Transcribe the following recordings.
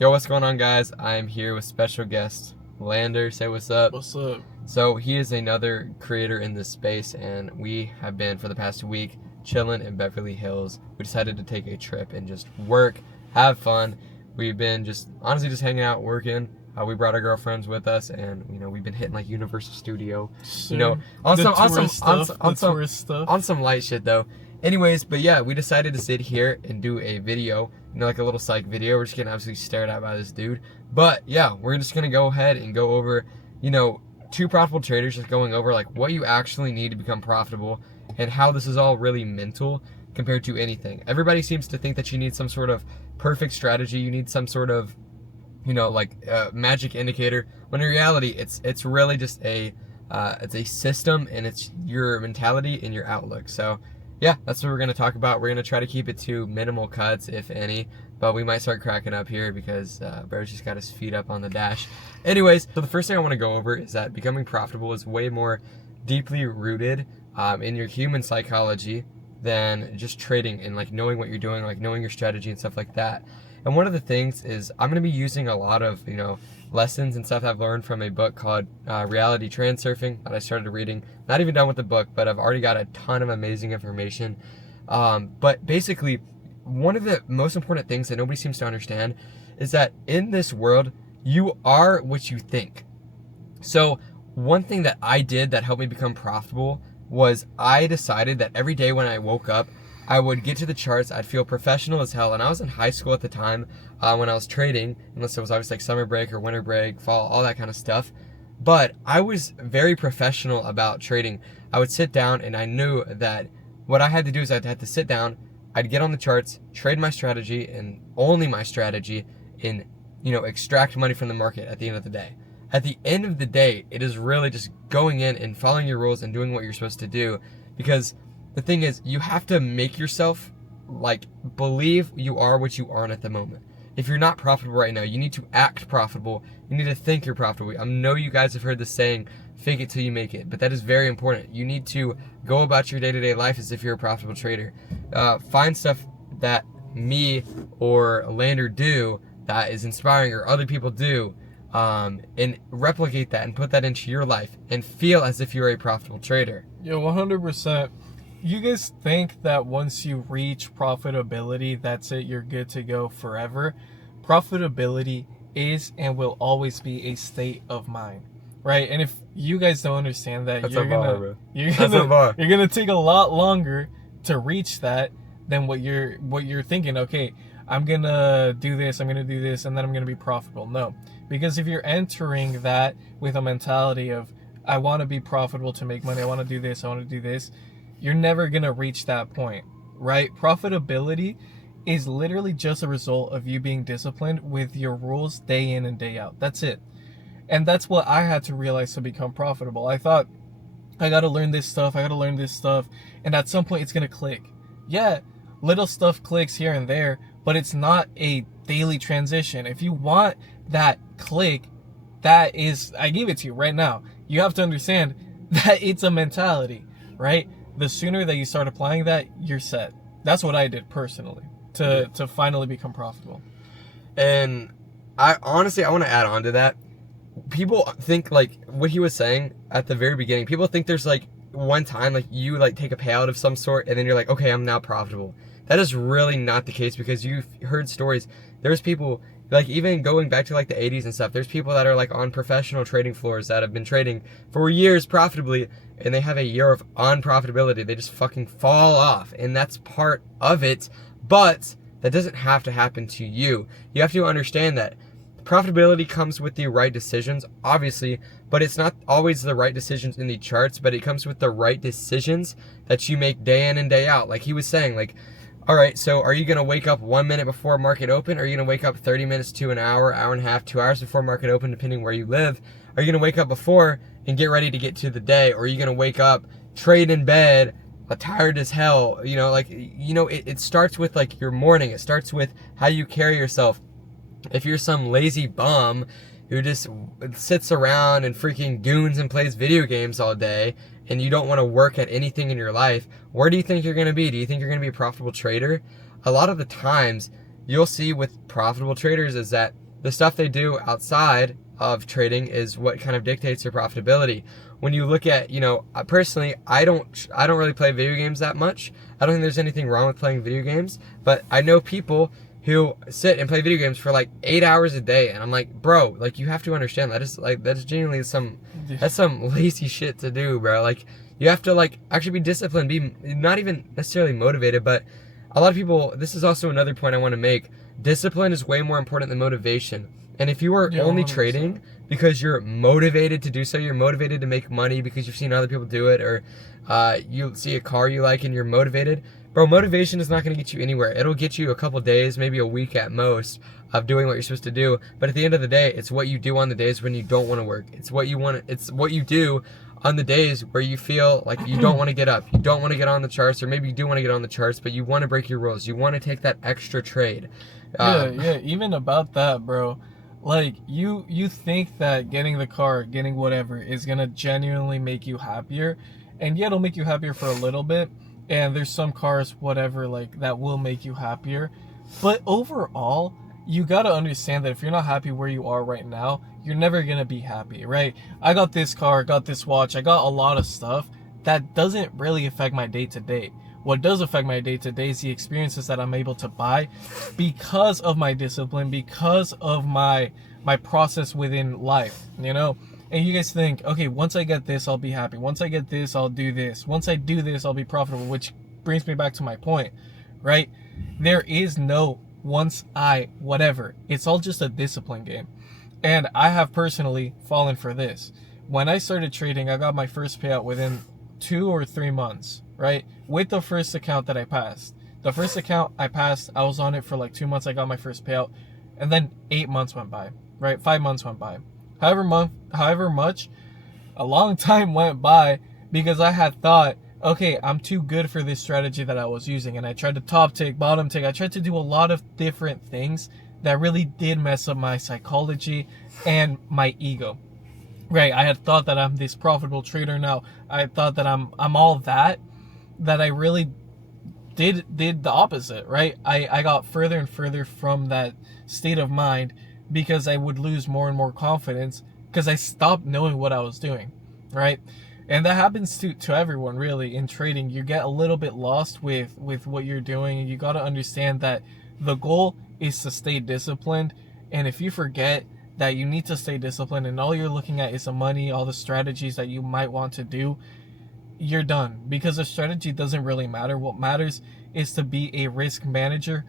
Yo, what's going on, guys? I'm here with special guest Lander. Say what's up. What's up? So he is another creator in this space, and we have been for the past week chilling in Beverly Hills. We decided to take a trip and just work, have fun. We've been just honestly just hanging out, working. We brought our girlfriends with us, and we've been hitting like Universal Studio, Sure. on The some tourist stuff. on some light shit though. Anyways, but yeah, we decided to sit here and do a video, like a little psych video. We're just getting absolutely stared at by this dude. But yeah, we're just gonna go ahead and go over, two profitable traders, just going over like what you actually need to become profitable and how this is all really mental compared to anything. Everybody seems to think that you need some sort of perfect strategy, you need some sort of magic indicator, when in reality it's really just it's a system, and it's your mentality and your outlook. So yeah, that's what we're going to talk about. We're going to try to keep it to minimal cuts, if any, but we might start cracking up here because Bro's just got his feet up on the dash. Anyways, so the first thing I want to go over is that becoming profitable is way more deeply rooted in your human psychology than just trading and like knowing what you're doing, like knowing your strategy and stuff like that. And one of the things is I'm going to be using a lot of, lessons and stuff I've learned from a book called Reality Transurfing that I started reading. Not even done with the book, but I've already got a ton of amazing information. But basically, one of the most important things that nobody seems to understand is that in this world, you are what you think. So one thing that I did that helped me become profitable was I decided that every day when I woke up, I would get to the charts, I'd feel professional as hell, and I was in high school at the time when I was trading, unless it was obviously like summer break or winter break, fall, all that kind of stuff. But I was very professional about trading. I would sit down, and I knew that what I had to do is I'd have to sit down, I'd get on the charts, trade my strategy, and only my strategy, and extract money from the market at the end of the day. At the end of the day, it is really just going in and following your rules and doing what you're supposed to do, because the thing is, you have to make yourself believe you are what you aren't at the moment. If you're not profitable right now, you need to act profitable. You need to think you're profitable. I know you guys have heard the saying, fake it till you make it, but that is very important. You need to go about your day-to-day life as if you're a profitable trader. Find stuff that me or Lander do that is inspiring, or other people do, and replicate that and put that into your life and feel as if you're a profitable trader. Yeah, 100%. You guys think that once you reach profitability, that's it, you're good to go forever. Profitability is and will always be a state of mind, right? And if you guys don't understand that, That's you're a bar, gonna bro. you're That's a bar. gonna you're gonna take a lot longer to reach that than what you're thinking. Okay, I'm gonna do this, and then I'm gonna be profitable. No, because if you're entering that with a mentality of I want to be profitable to make money, I want to do this, you're never going to reach that point, right? Profitability is literally just a result of you being disciplined with your rules day in and day out. That's it. And that's what I had to realize to become profitable. I thought, I got to learn this stuff, and at some point it's going to click. Yeah, little stuff clicks here and there, but it's not a daily transition. If you want that click, that is, I give it to you right now. You have to understand that it's a mentality, right? The sooner that you start applying that, you're set. That's what I did personally to finally become profitable. And I want to add on to that. People think like what he was saying at the very beginning. People think there's like one time like you like take a payout of some sort and then you're like, okay, I'm now profitable. That is really not the case, because you've heard stories. There's people like, even going back to like the 80s and stuff, there's people that are like on professional trading floors that have been trading for years profitably, and they have a year of unprofitability. They just fucking fall off, and that's part of it. But that doesn't have to happen to you. You have to understand that profitability comes with the right decisions, obviously, but it's not always the right decisions in the charts, but it comes with the right decisions that you make day in and day out. Like he was saying, like, all right, so are you going to wake up 1 minute before market open? Are you going to wake up 30 minutes to an hour, hour and a half, 2 hours before market open, depending where you live? Are you going to wake up before and get ready to get to the day? Or are you going to wake up, trade in bed, tired as hell? It starts with like your morning. It starts with how you carry yourself. If you're some lazy bum who just sits around and freaking goons and plays video games all day, and you don't want to work at anything in your life, where do you think you're going to be? Do you think you're going to be a profitable trader? A lot of the times, you'll see with profitable traders is that the stuff they do outside of trading is what kind of dictates their profitability. When you look at, personally, I don't really play video games that much. I don't think there's anything wrong with playing video games, but I know people who sit and play video games for like 8 hours a day, and I'm like, bro, like, you have to understand that is genuinely some lazy shit to do, bro. Like, you have to like actually be disciplined, be not even necessarily motivated, but a lot of people, this is also another point I want to make. Discipline is way more important than motivation. And if you are only 100%. trading because you're motivated to do so, you're motivated to make money because you've seen other people do it, or you see a car you like and you're motivated, bro, motivation is not going to get you anywhere. It'll get you a couple days, maybe a week at most, of doing what you're supposed to do. But at the end of the day, it's what you do on the days when you don't want to work. It's what you do on the days where you feel like you don't want to get up, you don't want to get on the charts, or maybe you do want to get on the charts, but you want to break your rules. You want to take that extra trade. Yeah, even about that, bro. Like, you think that getting the car, getting whatever, is gonna genuinely make you happier, and yeah, it'll make you happier for a little bit, and there's some cars, whatever, like, that will make you happier, but overall, you gotta understand that if you're not happy where you are right now, you're never gonna be happy, right? I got this car, I got this watch, I got a lot of stuff that doesn't really affect my day-to-day. What does affect my day-to-day is the experiences that I'm able to buy because of my discipline, because of my process within life, And you guys think, okay, once I get this, I'll be happy. Once I get this, I'll do this. Once I do this, I'll be profitable, which brings me back to my point, right? There is no whatever. It's all just a discipline game. And I have personally fallen for this. When I started trading, I got my first payout within 2 or 3 months, right? With the first account that I passed. The first account I passed, I was on it for like 2 months. I got my first payout. And then 8 months went by, right? 5 months went by. However much, a long time went by because I had thought, okay, I'm too good for this strategy that I was using. And I tried to top tick, bottom tick. I tried to do a lot of different things that really did mess up my psychology and my ego. Right, I had thought that I'm this profitable trader now. I thought that I'm all that I really did the opposite, right? I got further and further from that state of mind because I would lose more and more confidence because I stopped knowing what I was doing, right? And that happens to everyone really in trading. You get a little bit lost with what you're doing, and you got to understand that the goal is to stay disciplined. And if you forget that you need to stay disciplined and all you're looking at is the money, all the strategies that you might want to do, you're done, because the strategy doesn't really matter. What matters is to be a risk manager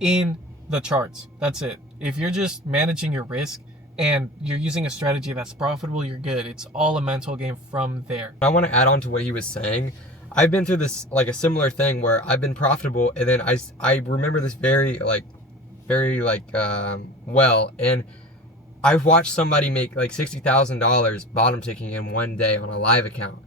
in the charts. That's it. If you're just managing your risk and you're using a strategy that's profitable, you're good. It's all a mental game from there. I want to add on to what he was saying. I've been through this, like, a similar thing where I've been profitable, and then I remember this very well, and I've watched somebody make like $60,000 bottom ticking in one day on a live account.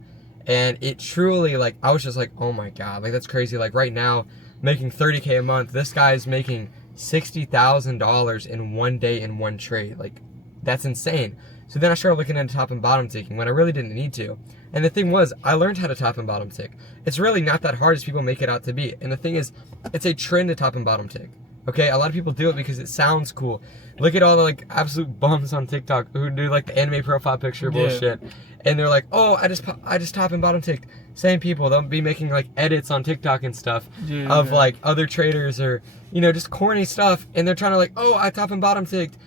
And it truly, like, I was just like, oh my God, like, that's crazy. Like, right now, making $30K a month, this guy's making $60,000 in one day in one trade. Like, that's insane. So then I started looking at top and bottom ticking when I really didn't need to. And the thing was, I learned how to top and bottom tick. It's really not that hard as people make it out to be. And the thing is, it's a trend to top and bottom tick. Okay, a lot of people do it because it sounds cool. Look at all the like absolute bums on TikTok who do like the anime profile picture bullshit, and they're like, "Oh, I just top and bottom ticked." Same people, they'll be making like edits on TikTok and stuff of like other traders or just corny stuff, and they're trying to like, "Oh, I top and bottom ticked."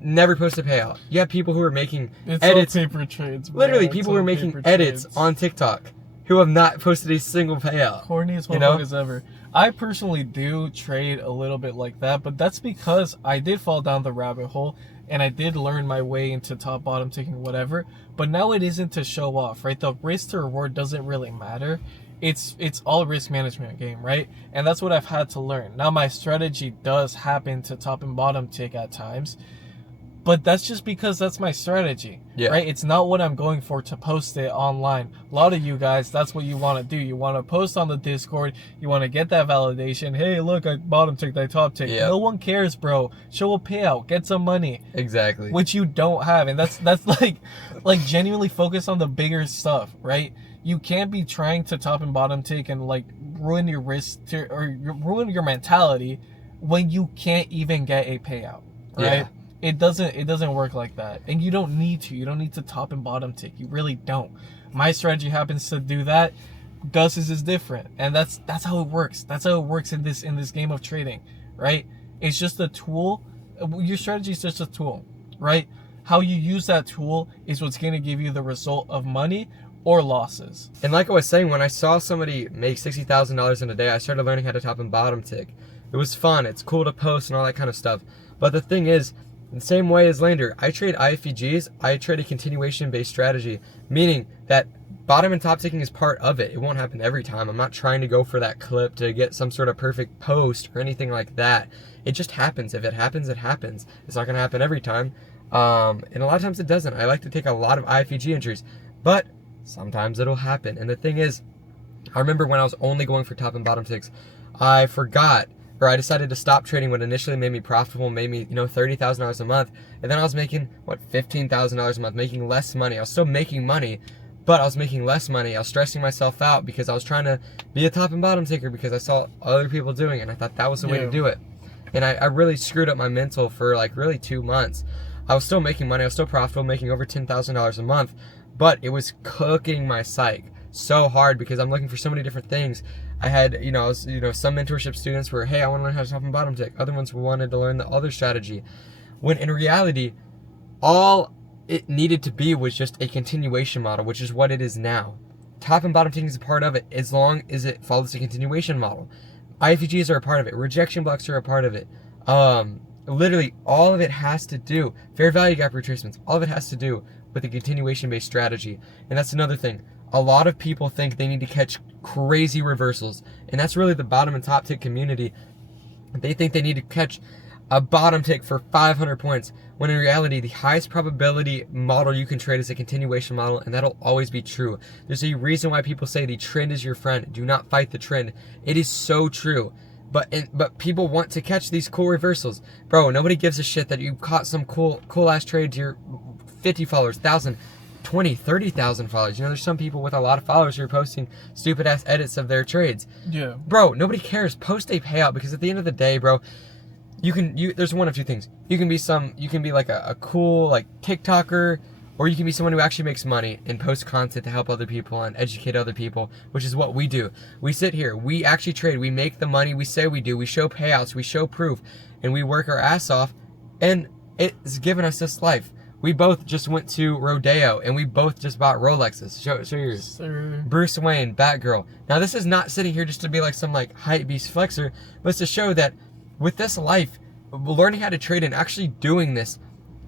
Never post a payout. You have people who are making edits. All paper trades, bro. Literally, people who are making edits on TikTok who have not posted a single payout. Corny as motherfuckers ever. I personally do trade a little bit like that, but that's because I did fall down the rabbit hole and I did learn my way into top, bottom ticking, whatever. But now it isn't to show off, right? The risk to reward doesn't really matter. It's all a risk management game, right? And that's what I've had to learn. Now my strategy does happen to top and bottom tick at times, but that's just because that's my strategy, right? It's not what I'm going for to post it online. A lot of you guys, that's what you want to do. You want to post on the Discord. You want to get that validation. Hey, look, I bottom ticked, I top ticked. No one cares, bro. Show a payout. Get some money. Exactly. Which you don't have. And that's like genuinely focus on the bigger stuff, right? You can't be trying to top and bottom tick and like ruin your risk or ruin your mentality when you can't even get a payout, right? It doesn't work like that. And you don't need to. You don't need to top and bottom tick. You really don't. My strategy happens to do that. Gus's is different. And that's how it works. That's how it works in this game of trading, right? It's just a tool. Your strategy is just a tool, right? How you use that tool is what's going to give you the result of money or losses. And like I was saying, when I saw somebody make $60,000 in a day, I started learning how to top and bottom tick. It was fun. It's cool to post and all that kind of stuff. But the thing is, the same way as Lander, I trade IFEGs, I trade a continuation-based strategy, meaning that bottom and top ticking is part of it. It won't happen every time. I'm not trying to go for that clip to get some sort of perfect post or anything like that. It just happens. If it happens, it happens. It's not going to happen every time. And a lot of times it doesn't. I like to take a lot of IFEG entries, but sometimes it'll happen. And the thing is, I remember when I was only going for top and bottom ticks, I forgot, or I decided to stop trading what initially made me profitable, made me, $30,000 a month. And then I was making, $15,000 a month, making less money. I was still making money, but I was making less money. I was stressing myself out because I was trying to be a top and bottom ticker because I saw other people doing it, and I thought that was the way to do it. And I really screwed up my mental for really 2 months. I was still making money. I was still profitable, making over $10,000 a month, but it was cooking my psyche so hard because I'm looking for so many different things. I had, some mentorship students were, hey, I want to learn how to top and bottom tick. Other ones wanted to learn the other strategy. When in reality, all it needed to be was just a continuation model, which is what it is now. Top and bottom ticking is a part of it as long as it follows a continuation model. IFEGs are a part of it. Rejection blocks are a part of it. Literally, all of it has to do, fair value gap retracements, all of it has to do with a continuation-based strategy. And that's another thing. A lot of people think they need to catch crazy reversals. And that's really the bottom and top tick community. They think they need to catch a bottom tick for 500 points, when in reality, the highest probability model you can trade is a continuation model, and that'll always be true. There's a reason why people say the trend is your friend. Do not fight the trend. It is so true. But people want to catch these cool reversals. Bro, nobody gives a shit that you caught some cool ass trade to your 50 followers, 1,000, 20, 30,000 followers. There's some people with a lot of followers who are posting stupid ass edits of their trades. Yeah. Bro, nobody cares. Post a payout, because at the end of the day, bro, there's one of two things. You can be like a cool TikToker, or you can be someone who actually makes money and posts content to help other people and educate other people, which is what we do. We sit here, we actually trade, we make the money we say we do, we show payouts, we show proof, and we work our ass off, and it's given us this life. We both just went to Rodeo, and we both just bought Rolexes. Show yours. Sir. Bruce Wayne, Batgirl. Now this is not sitting here just to be like some hype beast flexer, but it's to show that with this life, learning how to trade and actually doing this,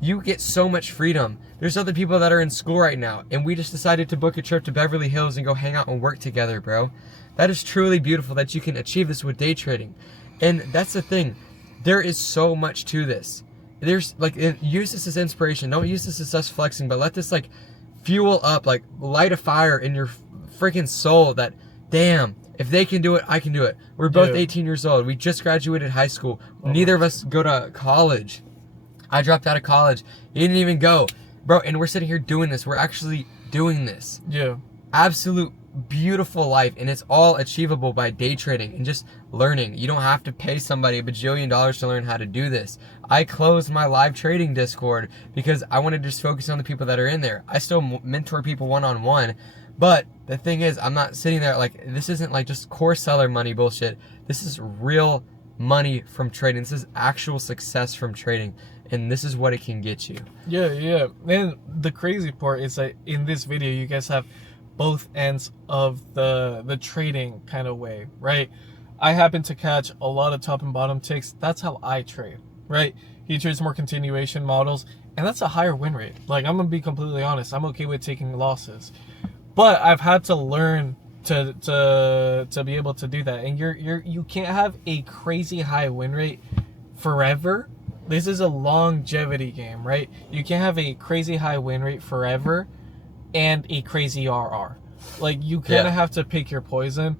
you get so much freedom. There's other people that are in school right now, and we just decided to book a trip to Beverly Hills and go hang out and work together, bro. That is truly beautiful that you can achieve this with day trading. And that's the thing. There is so much to this. There's use this as inspiration. Don't use this as us flexing, but let this fuel up, light a fire in your freaking soul that, damn, if they can do it, I can do it. We're both 18 years old. We just graduated high school. Neither of us go to college. I dropped out of college. You didn't even go. Bro, and we're sitting here doing this. We're actually doing this. Yeah. Absolute beautiful life, and it's all achievable by day trading and just learning. You don't have to pay somebody $1 bajillion to learn how to do this. I closed my live trading Discord because I wanted to just focus on the people that are in there. I still mentor people one-on-one, but the thing is, I'm not sitting there this isn't just course seller money bullshit. This is real money from trading. This is actual success from trading, and this is what it can get you. Yeah. And the crazy part is that in this video, you guys have both ends of the trading kind of way, right? I happen to catch a lot of top and bottom ticks. That's how I trade, right? He trades more continuation models, and that's a higher win rate. I'm gonna be completely honest. I'm okay with taking losses, but I've had to learn to be able to do that. And you can't have a crazy high win rate forever. This is a longevity game, right? You can't have a crazy high win rate forever and a crazy RR. You kind of have to pick your poison.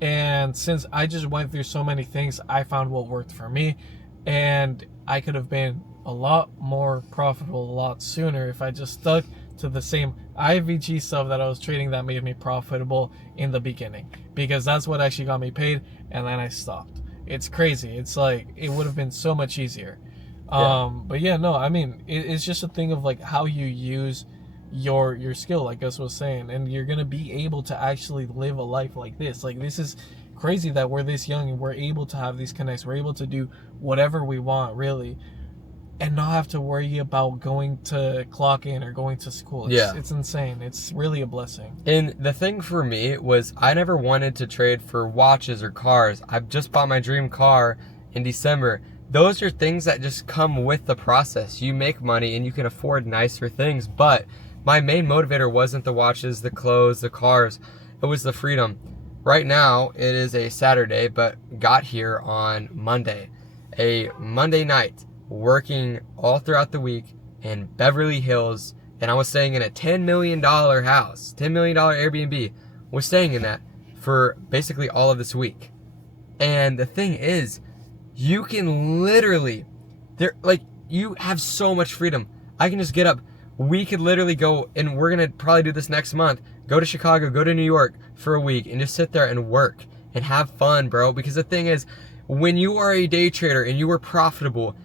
And since I just went through so many things, I found what worked for me, and I could have been a lot more profitable a lot sooner if I just stuck to the same IVG stuff that I was trading that made me profitable in the beginning, because that's what actually got me paid, and then I stopped. It's crazy. It's it would have been so much easier. But yeah, no, I mean, it's just a thing of like how you use your skill, like Gus was saying, and you're gonna be able to actually live a life like this. Like, this is crazy that we're this young and we're able to have these connects. We're able to do whatever we want, really, and not have to worry about going to clock in or going to school. It's insane. It's really a blessing. And the thing for me was I never wanted to trade for watches or cars. I've just bought my dream car in December. Those are things that just come with the process. You make money and you can afford nicer things, but my main motivator wasn't the watches, the clothes, the cars. It was the freedom. Right now, it is a Saturday, but got here on Monday. A Monday night, working all throughout the week in Beverly Hills, and I was staying in a $10 million house, $10 million Airbnb. Was staying in that for basically all of this week. And the thing is, you can literally, you have so much freedom. I can just get up. We could literally go, and we're gonna probably do this next month, go to Chicago, go to New York for a week and just sit there and work and have fun, bro. Because the thing is, when you are a day trader and you are profitable,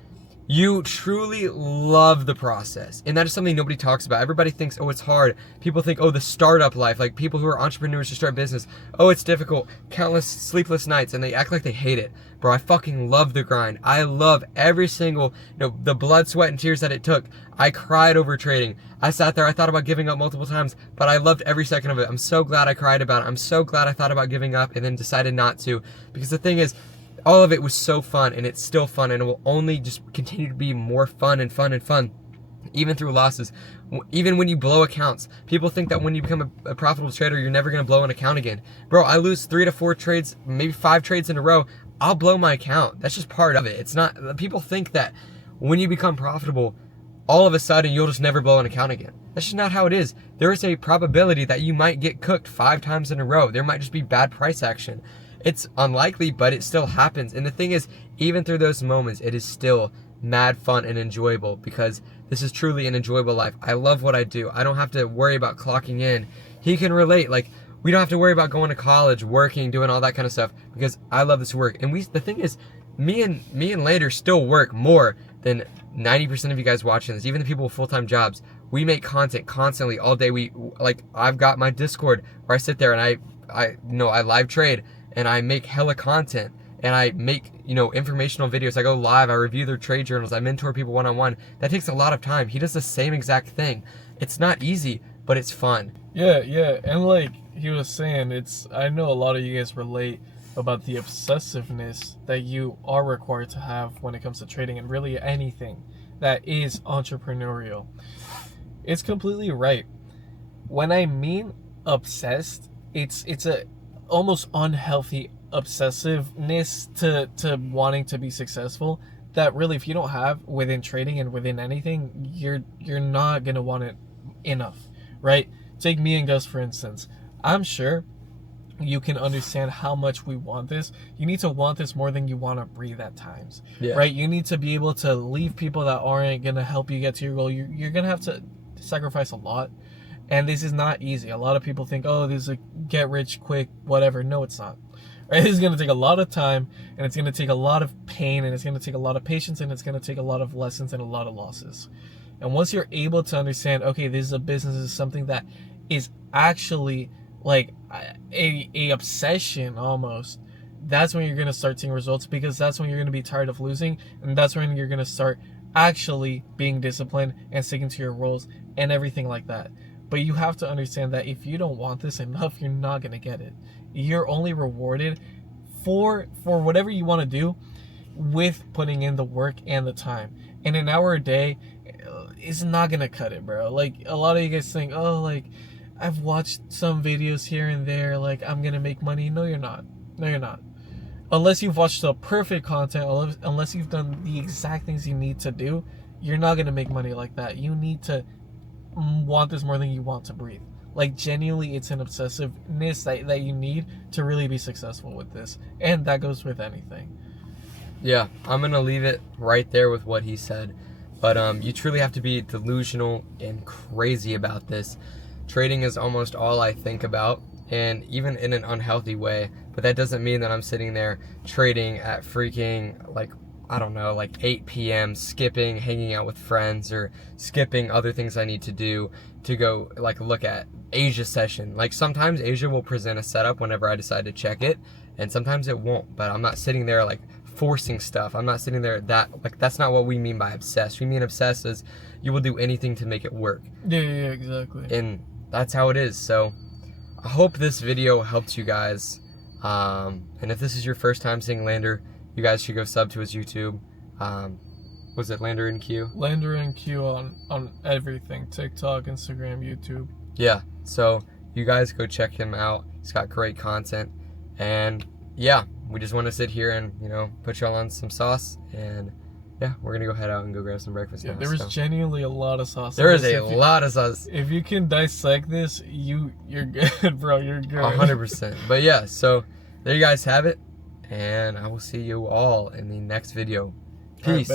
you truly love the process. And that is something nobody talks about. Everybody thinks, oh, it's hard. People think, oh, the startup life, like people who are entrepreneurs to start business, oh, it's difficult, countless sleepless nights, and they act like they hate it. Bro, I fucking love the grind. I love every single, the blood, sweat, and tears that it took. I cried over trading. I sat there, I thought about giving up multiple times, but I loved every second of it. I'm so glad I cried about it. I'm so glad I thought about giving up and then decided not to. Because the thing is, all of it was so fun, and it's still fun, and it will only just continue to be more fun and fun and fun, even through losses. Even when you blow accounts, people think that when you become a profitable trader, you're never going to blow an account again. Bro, I lose 3 to 4 trades, maybe 5 trades in a row, I'll blow my account. That's just part of it. It's not, people think that when you become profitable, all of a sudden you'll just never blow an account again. That's just not how it is. There is a probability that you might get cooked 5 times in a row. There might just be bad price action. It's unlikely, but it still happens. And the thing is, even through those moments, it is still mad fun and enjoyable, because this is truly an enjoyable life. I love what I do. I don't have to worry about clocking in. He can relate. Like, we don't have to worry about going to college, working, doing all that kind of stuff, because I love this work. And the thing is, me and Later still work more than 90% of you guys watching this, even the people with full-time jobs. We make content constantly all day. I've got my Discord where I sit there and I live trade, and I make hella content, and I make, informational videos. I go live, I review their trade journals, I mentor people one-on-one. That takes a lot of time. He does the same exact thing. It's not easy, but it's fun. Yeah, and like he was saying, I know a lot of you guys relate about the obsessiveness that you are required to have when it comes to trading and really anything that is entrepreneurial. It's completely right. When I mean obsessed, it's a almost unhealthy obsessiveness to wanting to be successful, that really, if you don't have within trading and within anything, you're not gonna want it enough, right? Take me and Gus, for instance. I'm sure you can understand how much we want this. You need to want this more than you want to breathe at times, right? You need to be able to leave people that aren't gonna help you get to your goal. You're gonna have to sacrifice a lot. And this is not easy. A lot of people think, oh, this is a get rich quick, whatever. No, it's not. Right? This is going to take a lot of time, and it's going to take a lot of pain, and it's going to take a lot of patience, and it's going to take a lot of lessons and a lot of losses. And once you're able to understand, okay, this is a business, this is something that is actually like a obsession almost, that's when you're going to start seeing results, because that's when you're going to be tired of losing, and that's when you're going to start actually being disciplined and sticking to your roles and everything like that. But you have to understand that if you don't want this enough, you're not going to get it. You're only rewarded for whatever you want to do with putting in the work and the time. And an hour a day is not going to cut it, bro. Like, a lot of you guys think, oh, like, I've watched some videos here and there, like, I'm going to make money. No, you're not. No, you're not. Unless you've watched the perfect content, unless you've done the exact things you need to do, you're not going to make money like that. You need to want this more than you want to breathe. Like, genuinely, it's an obsessiveness that you need to really be successful with this, and that goes with anything. Yeah, I'm gonna leave it right there with what he said, but you truly have to be delusional and crazy about this. Trading is almost all I think about, and even in an unhealthy way, but that doesn't mean that I'm sitting there trading at freaking, like, I don't know, like 8 p.m. skipping hanging out with friends, or skipping other things I need to do to go like look at Asia session. Like sometimes Asia will present a setup whenever I decide to check it, and sometimes it won't, but I'm not sitting there like forcing stuff. I'm not sitting there that's not what we mean by obsessed. We mean obsessed is you will do anything to make it work. Yeah, exactly. And that's how it is. So I hope this video helped you guys. And if this is your first time seeing Lander, you guys should go sub to his YouTube. Was it Lander and Q? Lander and Q on everything. TikTok, Instagram, YouTube. Yeah, so you guys go check him out. He's got great content. And yeah, we just want to sit here and, you know, put y'all on some sauce. And yeah, we're going to go head out and go grab some breakfast now. There was genuinely a lot of sauce. There is a lot of sauce. If you can dissect this, you're good, bro. You're good. 100%. But yeah, so there you guys have it. And I will see you all in the next video. Peace.